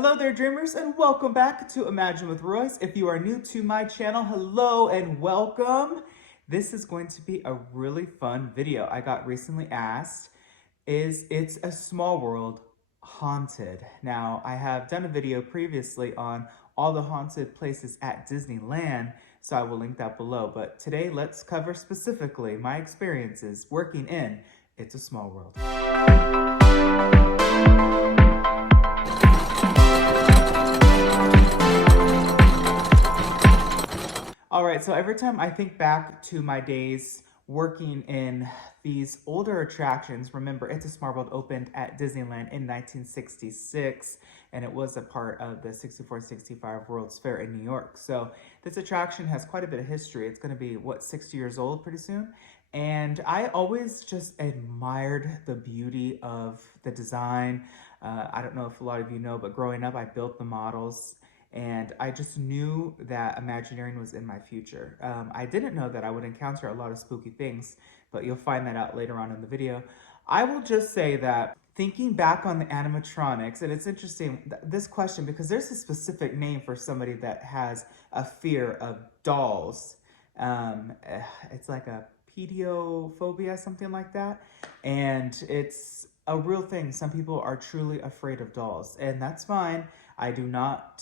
Hello there, dreamers, and welcome back to Imagine with Royce. If you are new to my channel, hello and welcome. This is going to be a really fun video. I got recently asked, is It's a Small World haunted? Now, I have done a video previously on all the haunted places at Disneyland, so I will link that below. But today, let's cover specifically my experiences working in It's a Small World. All right, so every time I think back to my days working in these older attractions, remember It's a Small World opened at Disneyland in 1966, and it was a part of the 64-65 World's Fair in New York. So this attraction has quite a bit of history. It's gonna be, 60 years old pretty soon? And I always just admired the beauty of the design. I don't know if a lot of you know, but growing up, I built the models. And I just knew that Imagineering was in my future. I didn't know that I would encounter a lot of spooky things, but you'll find that out later on in the video. I will just say that thinking back on the animatronics, and it's interesting, this question, because there's a specific name for somebody that has a fear of dolls. It's like a pediophobia, something like that. And it's a real thing. Some people are truly afraid of dolls, and that's fine. I do not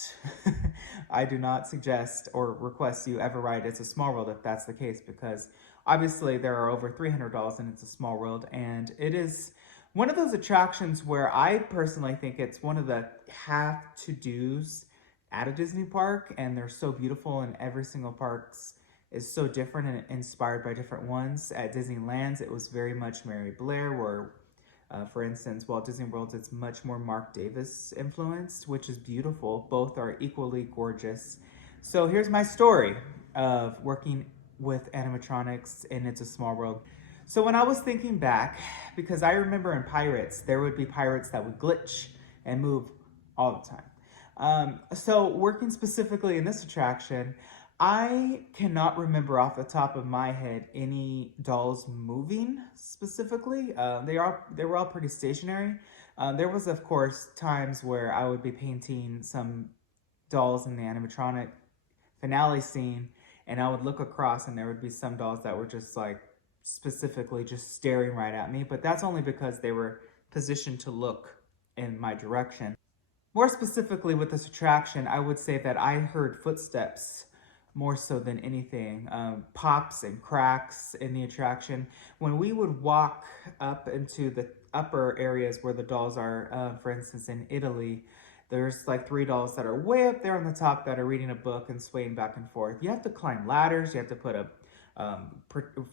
suggest or request you ever ride It's a Small World if that's the case, because obviously there are over 300 dolls in It's a Small World, and it is one of those attractions where I personally think it's one of the have-to-dos at a Disney park, and they're so beautiful, and every single park is so different and inspired by different ones. At Disneyland's, it was very much Mary Blair, where for instance, Walt Disney World, it's much more Mark Davis influenced, which is beautiful. Both are equally gorgeous. So here's my story of working with animatronics in It's a Small World. So when I was thinking back, because I remember in Pirates, there would be pirates that would glitch and move all the time. So working specifically in this attraction, I cannot remember off the top of my head any dolls moving specifically. They were all pretty stationary. There was, of course, times where I would be painting some dolls in the animatronic finale scene, and I would look across and there would be some dolls that were just like specifically just staring right at me, but that's only because they were positioned to look in my direction. More specifically with this attraction, I would say that I heard footsteps more so than anything, pops and cracks in the attraction. When we would walk up into the upper areas where the dolls are, for instance, in Italy, there's like 3 dolls that are way up there on the top that are reading a book and swaying back and forth. You have to climb ladders, you have to put a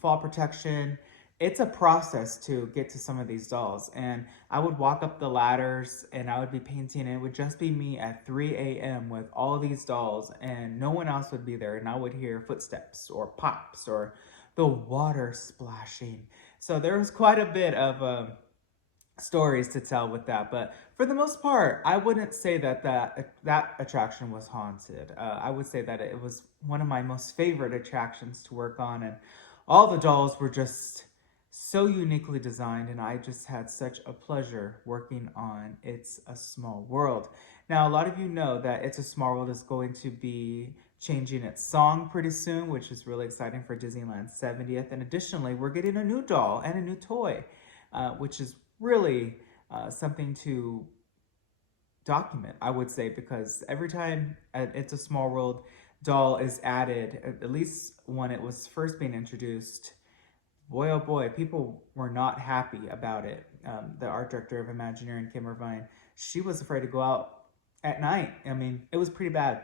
fall protection. It's a process to get to some of these dolls, and I would walk up the ladders and I would be painting, and it would just be me at 3 a.m. with all these dolls, and no one else would be there, and I would hear footsteps or pops or the water splashing. So there was quite a bit of stories to tell with that, but for the most part, I wouldn't say that attraction was haunted. I would say that it was one of my most favorite attractions to work on, and all the dolls were just so uniquely designed, and I just had such a pleasure working on It's a Small World. Now, a lot of you know that It's a Small World is going to be changing its song pretty soon, which is really exciting for Disneyland's 70th. And additionally, we're getting a new doll and a new toy, which is really something to document, I would say, because every time It's a Small World doll is added, at least when it was first being introduced, boy, oh boy, people were not happy about it. The art director of Imagineering, Kim Irvine, she was afraid to go out at night. I mean, it was pretty bad.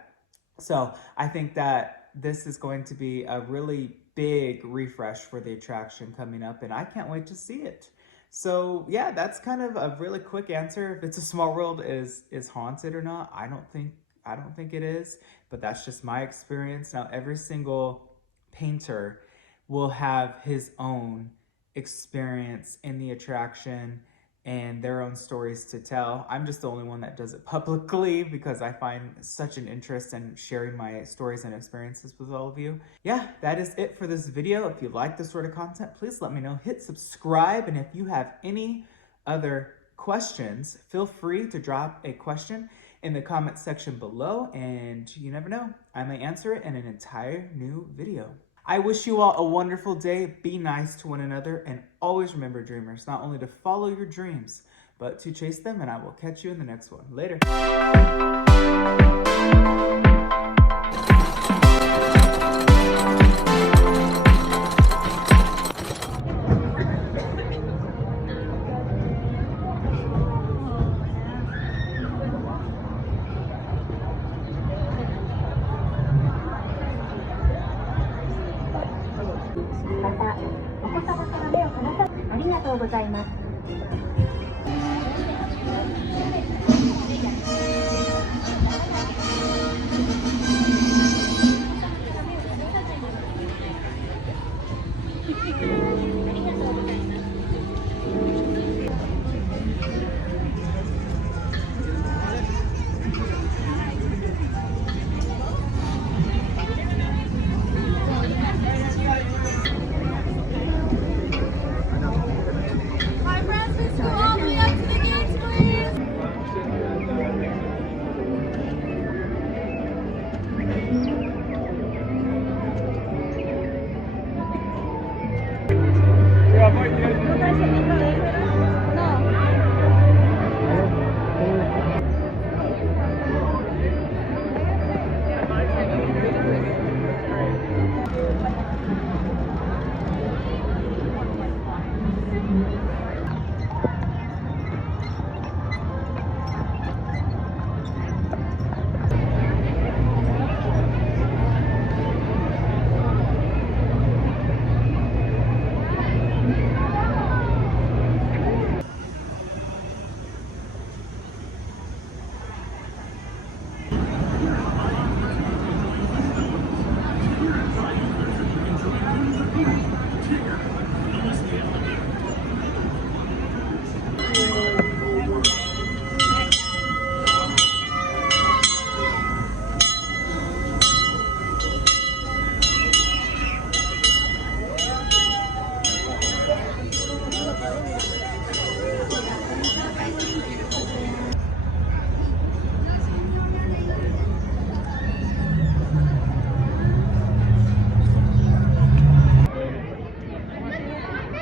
So I think that this is going to be a really big refresh for the attraction coming up, and I can't wait to see it. So yeah, that's kind of a really quick answer. If It's a Small World is haunted or not, I don't think it is, but that's just my experience. Now, every single painter will have his own experience in the attraction and their own stories to tell. I'm just the only one that does it publicly because I find such an interest in sharing my stories and experiences with all of you. Yeah, that is it for this video. If you like this sort of content, please let me know. Hit subscribe, and if you have any other questions, feel free to drop a question in the comment section below, and you never know, I may answer it in an entire new video. I wish you all a wonderful day. Be nice to one another, and always remember, dreamers, not only to follow your dreams, but to chase them, and I will catch you in the next one. Later.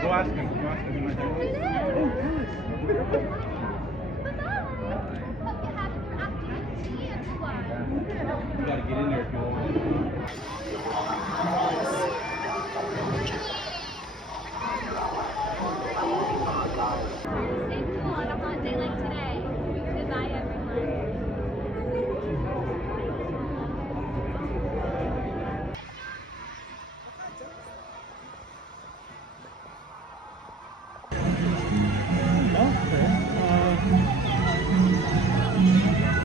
Go ask him. Go ask him. He might know. You gotta get in there if you want.